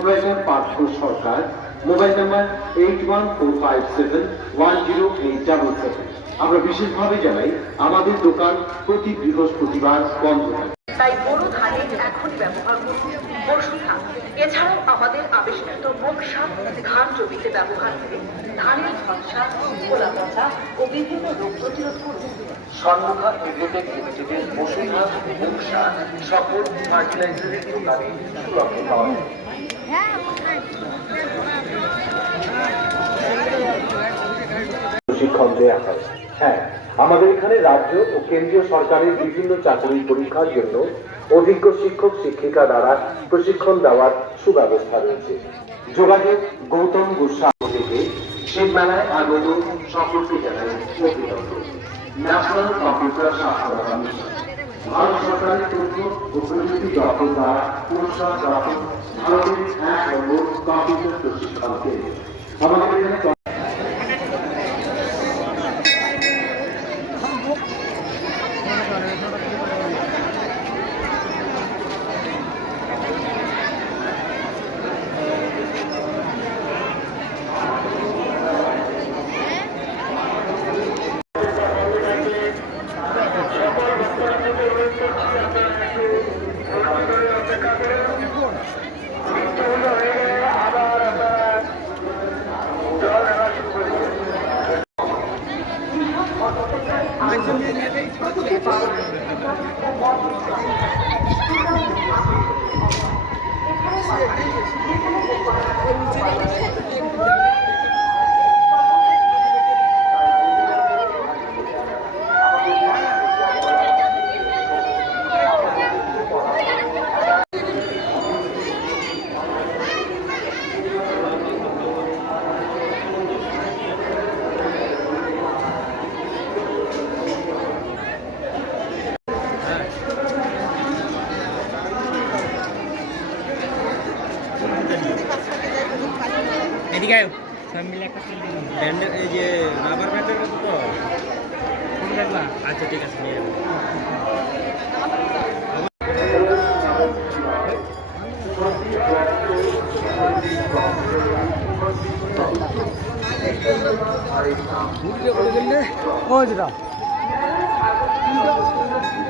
Proprietor Partha Sarkar, mobile number eight one four five seven one zero eight double seven. আমরা বিশেষভাবে জানাই, আমাদের দোকান প্রতি বৃহস্পতিবার বন্ধ থাকে। তাই বড় ধানের এখনই ব্যবহার করুন। বসু ধান এছাড়াও আমাদের আবিষ্কৃত মোক্ষা ধান জমিতে ব্যবহার করে ধানের ঝলসা গোলা পচা ও বিভিন্ন রোগ প্রতিরোধ করুন। এগ্রোটেক লিমিটেডের ব্যবসা সকল ফার্টিলাইজারের দোকানে সুলভে পাওয়া যায়। প্রশিক্ষণ দেওয়া হয়। হ্যাঁ। আমাদের এখানে রাজ্য ও কেন্দ্রীয় সরকারের বিভিন্ন চাকরির পরীক্ষার জন্য অভিজ্ঞ শিক্ষক, শিক্ষিকা দ্বারা প্রশিক্ষণ দেওয়ার সুব্যবস্থা রয়েছে। যোগাযোগ গৌতম গোস্বামী থেকে শিবমেলায় আগত সকলকে জানাই ন্যাশনাল কম্পিউটার ভারত সরকারের তথ্য ও প্রযুক্তি দপ্তর দ্বারা পুরস্কার ভারতের এক নম্বর কম্পিউটার প্রশিক্ষণ কেন্দ্র। আমাদের এখানে Thank you. এদিকে আয়। সব মিলে একটা ব্যান্ডের এই যে রাবার ব্যান্ডের মতো তো? কোন ব্যান্ডলা আচ্ছা ঠিক আছে নিয়ে যাব আগেরই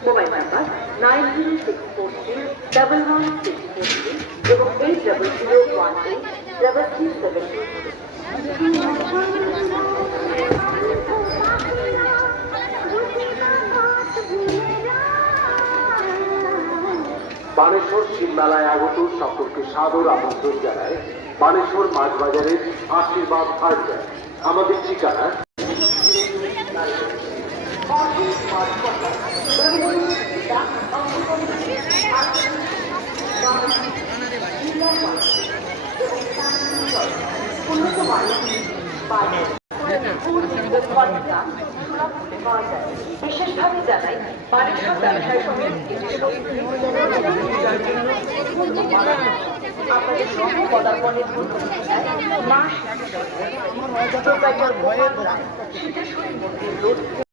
mobile number nine zero six four three double one six four three এবং eight double zero one eight double three seven Baneshwar শিবমেলায় আগত সকলকে সাদর আমন্ত্রণ জানায় বানেশ্বর মাছ বাজারের আশীর্বাদ হার্ডওয়্যার আমাদের ঠিকানা উন্নত মানের বাজার পাওয়া যায় বিশেষভাবে জানাই বানেশ্বর ব্যবসায় সমিতি আপনাদের সহ পদার্পণের মাস সিদ্ধেশ্বরী মন্দির রোড